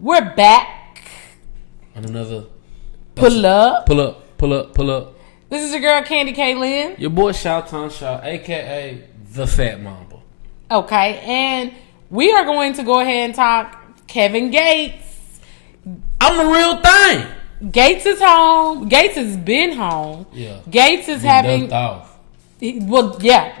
We're back. On another. Pull up. This is your girl, CandiKlynn. Your boy, ShawTimeShaw, a.k.a. The Fat Mamba. Okay, and we are going to go ahead and talk Kevin Gates. I'm the real thing. Gates is home. Gates has been home. Yeah. Gates is having... ducked off.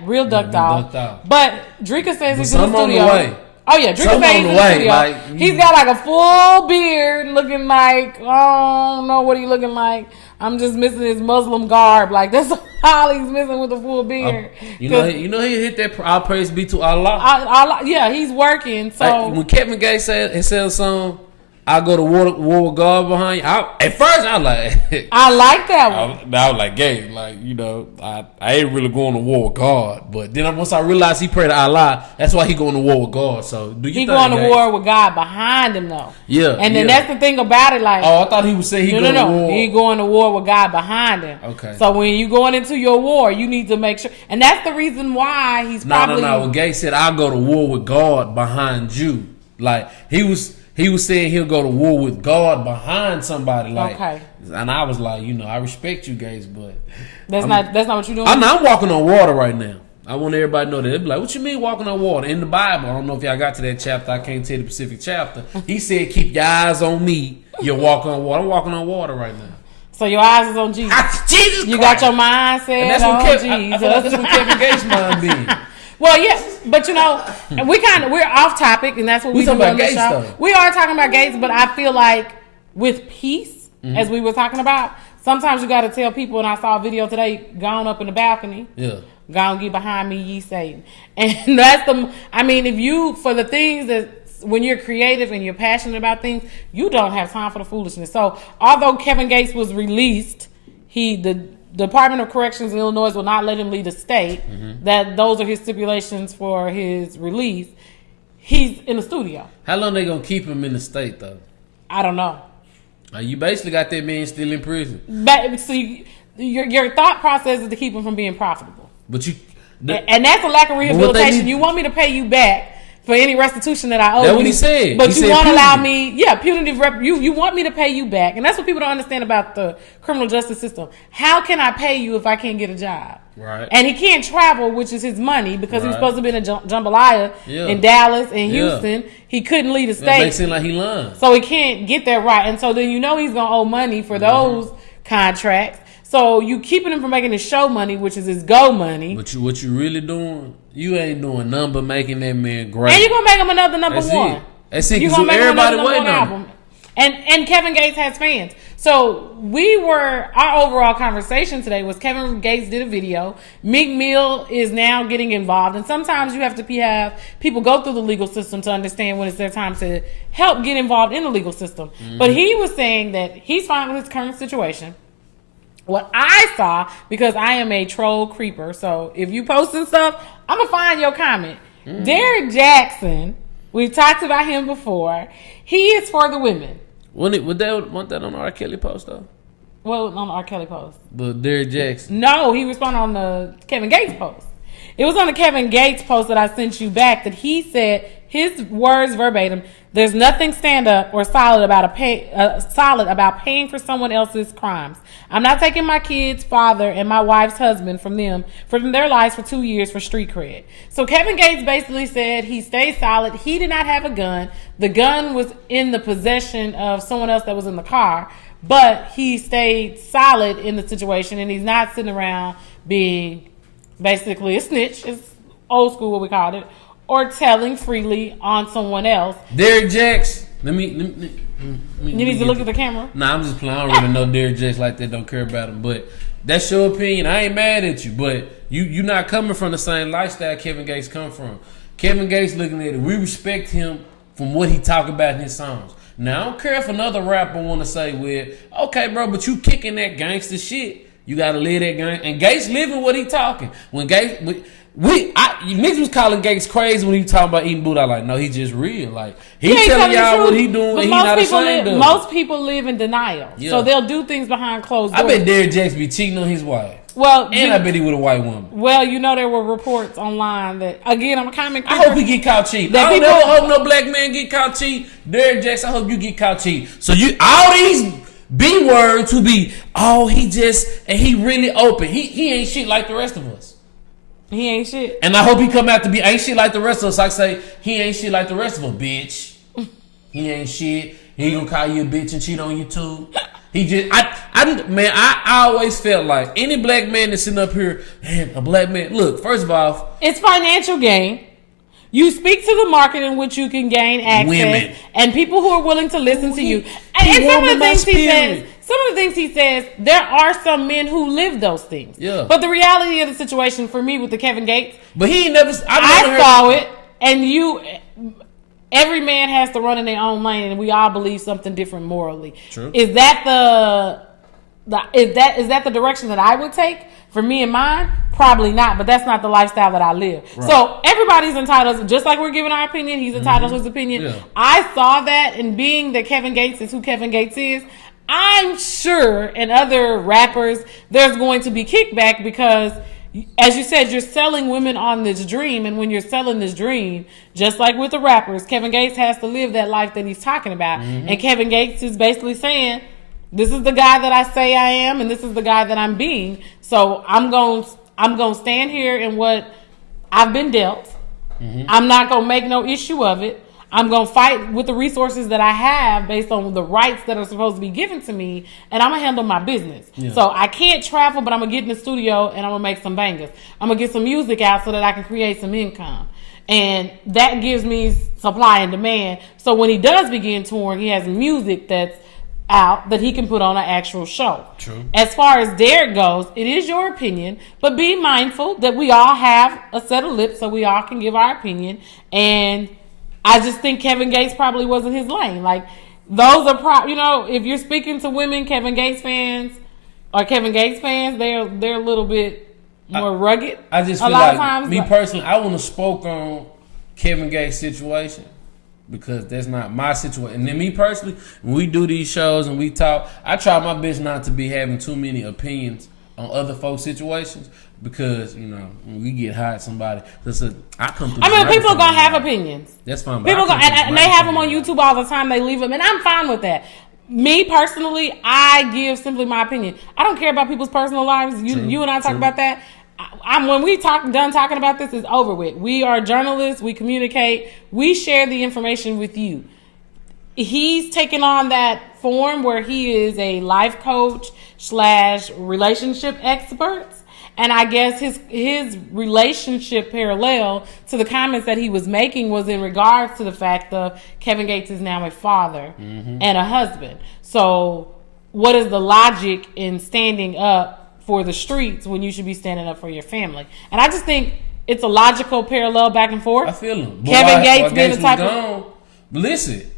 Real ducked off. But Drika says he's in the studio. On the way. Oh yeah, Drika says he's in the studio. He's got like a full beard, looking like, I don't know what he's looking like. I'm just missing his Muslim garb. Like that's all he's missing with a full beard. He hit that. All praise be to Allah. Yeah, he's working. So when Kevin Gates said a song, I go to war with God behind you. At first, I was like, I like that one. I was like, Gates, I ain't really going to war with God. But then once I realized he prayed to Allah, that's why he going to war with God. So do you think going to war with God behind him though? Yeah. And then that's the thing about it. Like, I thought he was saying going to war. He going to war with God behind him. Okay. So when you going into your war, you need to make sure, and that's the reason why he's probably. No. When Gates said, "I go to war with God behind you," like he was saying he'll go to war with God behind somebody. Like, okay. And I was like, I respect you, Gates, but that's not what you're doing. I'm walking on water right now. I want everybody to know that. They'll be like, what you mean walking on water? In the Bible, I don't know if y'all got to that chapter. I can't tell the specific chapter. He said, keep your eyes on me. You're walking on water. I'm walking on water right now. So your eyes is on Jesus. Jesus you Christ. Got your mind set on Jesus. I feel like that's what Kevin Gates' mind be. Well, yeah, but we're off topic, and that's what we do on the show. Though. We are talking about Gates, but I feel like with peace, as we were talking about, sometimes you got to tell people. And I saw a video today, gone up in the balcony. Yeah. Gone get behind me, ye Satan. And that's if you, for the things that, when you're creative and you're passionate about things, you don't have time for the foolishness. So, although Kevin Gates was released, the Department of Corrections in Illinois will not let him leave the state. That those are his stipulations for his release. He's in the studio. How long they gonna keep him in the state though? I don't know. You basically got that man still in prison. But see, your thought process is to keep him from being profitable. But and that's a lack of rehabilitation. You want me to pay you back for any restitution that I owe you. That's what he said. But you won't allow me, punitive you want me to pay you back. And that's what people don't understand about the criminal justice system. How can I pay you if I can't get a job? Right. And he can't travel, which is his money, because he was supposed to be in a jambalaya in Dallas and Houston. He couldn't leave the state. It makes it seem like he lying. So he can't get there right. And so then he's going to owe money for those contracts. So you keeping him from making his show money, which is his go money. But what you really doing? You ain't doing nothing but making that man great. And you're going to make him another number one. That's it. You're going to make everybody waiting on him. And Kevin Gates has fans. So our overall conversation today was Kevin Gates did a video. Meek Mill is now getting involved. And sometimes you have to have people go through the legal system to understand when it's their time to help get involved in the legal system. But he was saying that he's fine with his current situation. What I saw, because I am a troll creeper, so if you posting stuff, I'm going to find your comment. Derrick Jackson, we've talked about him before. He is for the women. Want that on the R. Kelly post, though? Well, on the R. Kelly post. But Derrick Jackson. No, he responded on the Kevin Gates post. It was on the Kevin Gates post that I sent you back that he said, his words verbatim, there's nothing stand up or solid about paying for someone else's crimes. I'm not taking my kid's father and my wife's husband from their lives for 2 years for street cred. So Kevin Gates basically said he stayed solid. He did not have a gun. The gun was in the possession of someone else that was in the car, but he stayed solid in the situation, and he's not sitting around being basically a snitch. It's old school, what we called it. Or telling freely on someone else. Derrick Jackson. Let me you need to look at the camera. Nah, I'm just playing. I don't really know Derrick Jackson like that. Don't care about him. But that's your opinion. I ain't mad at you. But you not coming from the same lifestyle Kevin Gates come from. Kevin Gates looking at it. We respect him from what he talk about in his songs. Now, I don't care if another rapper want to say, well, okay, bro, but you kicking that gangster shit. You got to live that gang. And Gates living what he talking. When Gates... niggas was calling Gates crazy when he talking about eating Buddha. Like, no, he just real. Like, he telling y'all what he doing, and he not ashamed of it. Most people live in denial, so they'll do things behind closed doors. I bet Derrick Jackson be cheating on his wife. Well, and I bet he with a white woman. Well, there were reports online that, again, I'm a comic. I hope he get caught cheap. I don't never hope no black man get caught cheap. Derrick Jackson, I hope you get caught cheap. So all these B words who be, he really open. He ain't shit like the rest of us. He ain't shit. And I hope he come out to be ain't shit like the rest of us. I say he ain't shit like the rest of us, bitch. He ain't shit. He gonna call you a bitch and cheat on you too. He just, I always felt like any black man that's sitting up here, man, a black man. Look, first of all, it's financial gain. You speak to the market in which you can gain access, women, and people who are willing to listen to you. And some of the things he says, there are some men who live those things. Yeah. But the reality of the situation for me with the Kevin Gates, but he ain't never. I saw it, and every man has to run in their own lane, and we all believe something different morally. True. Is that the direction that I would take for me and mine? Probably not, but that's not the lifestyle that I live. Right. So everybody's entitled, just like we're giving our opinion, he's entitled to his opinion. Yeah. I saw that, and being that Kevin Gates is who Kevin Gates is, I'm sure, and other rappers, there's going to be kickback because, as you said, you're selling women on this dream, and when you're selling this dream, just like with the rappers, Kevin Gates has to live that life that he's talking about. And Kevin Gates is basically saying, this is the guy that I say I am, and this is the guy that I'm being. So I'm going to stand here in what I've been dealt. I'm not going to make no issue of it. I'm going to fight with the resources that I have based on the rights that are supposed to be given to me, and I'm going to handle my business. Yeah. So I can't travel, but I'm going to get in the studio and I'm going to make some bangers. I'm going to get some music out so that I can create some income. And that gives me supply and demand. So when he does begin touring, he has music that's out that he can put on an actual show. True. As far as Derrick goes, it is your opinion, but be mindful that we all have a set of lips so we all can give our opinion. And I just think Kevin Gates probably wasn't his lane. Like, those are if you're speaking to women, Kevin Gates fans, they're a little bit more rugged. I just feel like, me personally, I wouldn't have spoke on Kevin Gates' situation because that's not my situation. And then me personally, when we do these shows and we talk, I try my best not to be having too many opinions on other folks' situations because, when we get hot, somebody, people are going to have opinions. That's fine. And they have them on YouTube all the time. They leave them, and I'm fine with that. Me personally, I give simply my opinion. I don't care about people's personal lives. You and I talk about that. When we done talking about this, it's over with. We are journalists. We communicate. We share the information with you. He's taken on that form where he is a life coach / relationship expert. And I guess his relationship parallel to the comments that he was making was in regards to the fact of Kevin Gates is now a father and a husband. So what is the logic in standing up for the streets when you should be standing up for your family? And I just think it's a logical parallel back and forth. I feel him. Kevin Gates being the type of... Listen,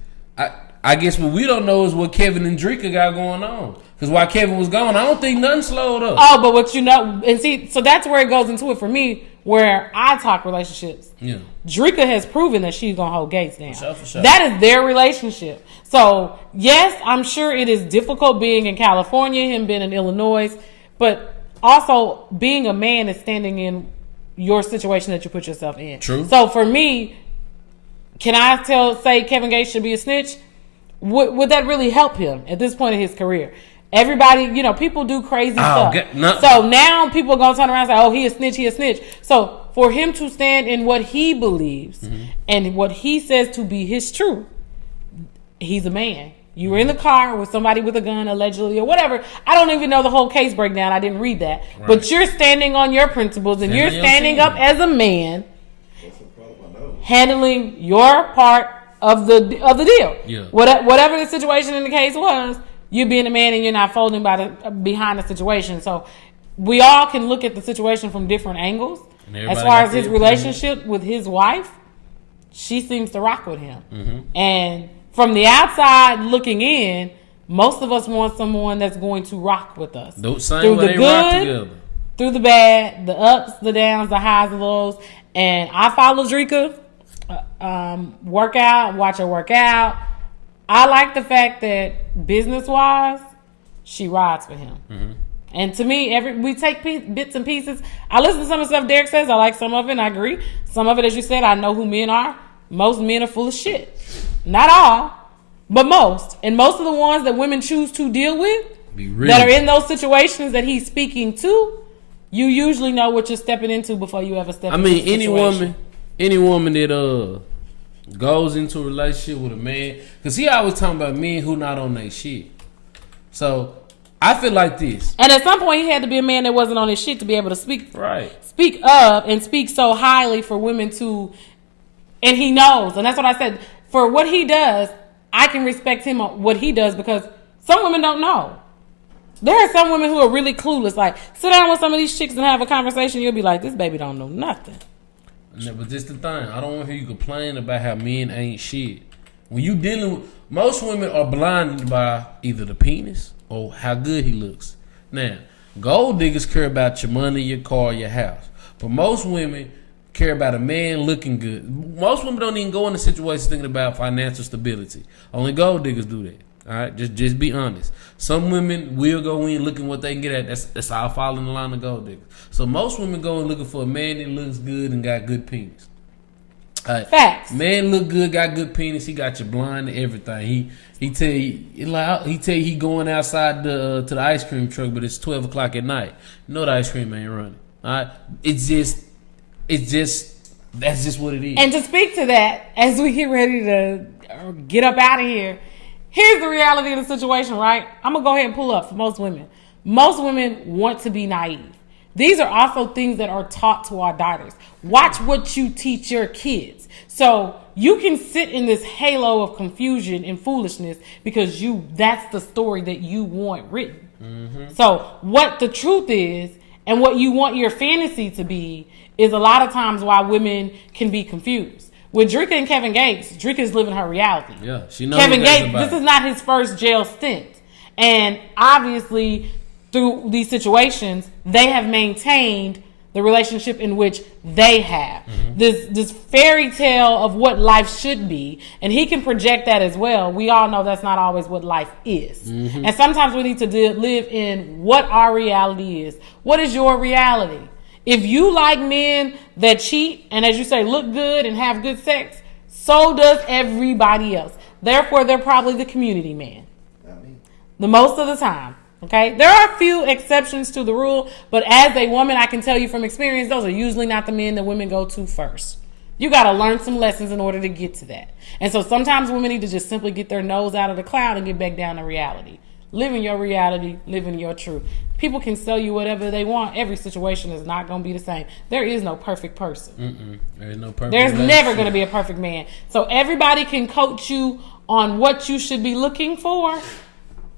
I guess what we don't know is what Kevin and Drika got going on. Because while Kevin was gone, I don't think nothing slowed up. Oh, but what and see, so that's where it goes into it for me, where I talk relationships. Yeah. Drika has proven that she's going to hold Gates down. For sure. That is their relationship. So, yes, I'm sure it is difficult being in California, him being in Illinois, but also being a man is standing in your situation that you put yourself in. True. So, for me, can I say Kevin Gates should be a snitch? Would that really help him at this point in his career? Everybody, people do crazy stuff. So now people are going to turn around and say, oh, he a snitch. So for him to stand in what he believes and what he says to be his truth, he's a man. You were in the car with somebody with a gun, allegedly, or whatever. I don't even know the whole case breakdown. I didn't read that. Right. But you're standing on your principles and you're standing up as a man, handling your part of the deal. Yeah. Whatever the situation in the case was, you're being a man and you're not folding behind the situation. So we all can look at the situation from different angles. As far as his relationship with his wife, she seems to rock with him. And from the outside looking in, most of us want someone that's going to rock with us. Through the good, through the bad, the ups, the downs, the highs, the lows. And I follow Drika. Watch her work out. I like the fact that business-wise, she rides for him. And to me, we take bits and pieces. I listen to some of the stuff Derek says. I like some of it, and I agree. Some of it, as you said, I know who men are. Most men are full of shit. Not all, but most. And most of the ones that women choose to deal with that are in those situations that he's speaking to, you usually know what you're stepping into before you ever step into the situation. any woman that goes into a relationship with a man, because he always talking about men who not on their shit. So I feel like this. And at some point, he had to be a man that wasn't on his shit to be able to speak of and speak so highly for women to. And he knows, and that's what I said. For what he does, I can respect him on what he does because some women don't know. There are some women who are really clueless. Like, sit down with some of these chicks and have a conversation. You'll be like, this baby don't know nothing. No, but this the thing. I don't want to hear you complain about how men ain't shit. When you dealing with, most women are blinded by either the penis or how good he looks. Now, gold diggers care about your money, your car, your house. But most women care about a man looking good. Most women don't even go into situations thinking about financial stability. Only gold diggers do that. All right, just be honest. Some women will go in looking what they can get at. That's all fall in the line of gold diggers. So most women go in looking for a man that looks good and got good penis. All right. Facts. Man look good, got good penis. He got you blind to everything. He tell you he going outside to the ice cream truck, but it's 12 o'clock at night. You know the ice cream ain't running. All right, it's just that's just what it is. And to speak to that, as we get ready to get up out of here. Here's the reality of the situation, right? I'm going to go ahead and pull up for most women. Most women want to be naive. These are also things that are taught to our daughters. Watch what you teach your kids. So you can sit in this halo of confusion and foolishness because that's the story that you want written. Mm-hmm. So what the truth is and what you want your fantasy to be is a lot of times why women can be confused. With Drika and Kevin Gates, Drika's living her reality. Yeah, she knows Kevin Gates, this is not his first jail stint. And obviously, through these situations, they have maintained the relationship in which they have. Mm-hmm. This fairy tale of what life should be. And he can project that as well. We all know that's not always what life is. Mm-hmm. And sometimes we need to live in what our reality is. What is your reality? If you like men that cheat and, as you say, look good and have good sex, so does everybody else. Therefore, they're probably the community man. The most of the time. Okay? There are a few exceptions to the rule, but as a woman, I can tell you from experience, those are usually not the men that women go to first. You got to learn some lessons in order to get to that. And so sometimes women need to just simply get their nose out of the cloud and get back down to reality. Live in your reality. Live in your truth. People can sell you whatever they want. Every situation is not going to be the same. There is no perfect person. There is no perfect. There's never going to be a perfect man. So everybody can coach you on what you should be looking for,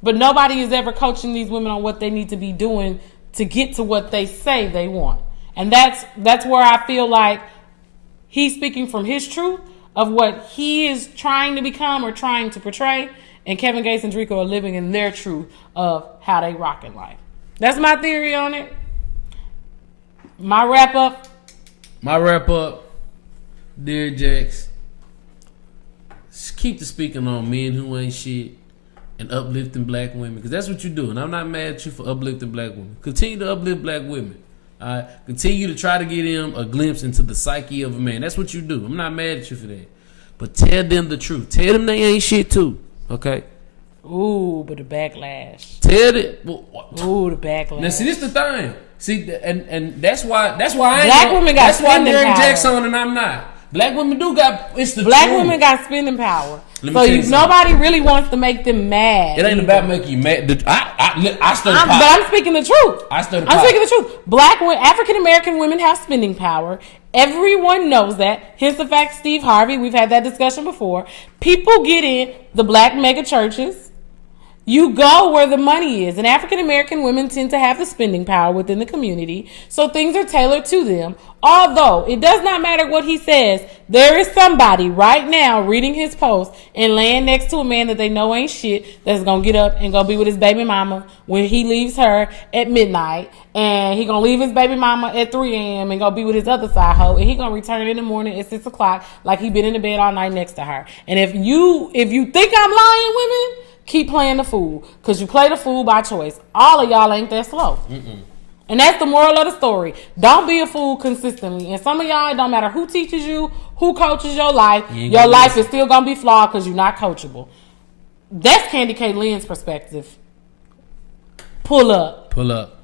but nobody is ever coaching these women on what they need to be doing to get to what they say they want. And that's where I feel like he's speaking from his truth of what he is trying to become or trying to portray, and Kevin Gates and Drika are living in their truth of how they rock in life. That's my theory on it. My wrap up, dear Jax, keep the speaking on men who ain't shit and uplifting black women, because that's what you're doing. I'm not mad at you for uplifting black women. Continue to uplift black women. All right? Continue to try to get them a glimpse into the psyche of a man. That's what you do. I'm not mad at you for that. But tell them the truth. Tell them they ain't shit too. Okay? Ooh, but the backlash. Tell them. Ooh, the backlash. Now, see, this the thing. See, and that's why I ain't. Black women got spending power. Derek Jack's on and I'm not. Black women do got. It's the Black truth. women got spending power. So nobody really wants to make them mad. It ain't about making you mad. I stir the pot. But I'm speaking the truth. I stir the pot. I'm speaking the truth. African American women have spending power. Everyone knows that. Hence the fact Steve Harvey, we've had that discussion before. People get in the black mega churches. You go where the money is. And African American women tend to have the spending power within the community. So things are tailored to them. Although it does not matter what he says, there is somebody right now reading his post and laying next to a man that they know ain't shit that's going to get up and go be with his baby mama when he leaves her at midnight. And he going to leave his baby mama at 3 a.m. and go be with his other side hoe. And he going to return in the morning at 6 o'clock like he been in the bed all night next to her. And if you think I'm lying, women, keep playing the fool. Because you play the fool by choice. All of y'all ain't that slow. And that's the moral of the story. Don't be a fool consistently. And some of y'all, it don't matter who teaches you, who coaches your life is still going to be flawed because you're not coachable. That's CandiKlynn's perspective. Pull up. Pull up.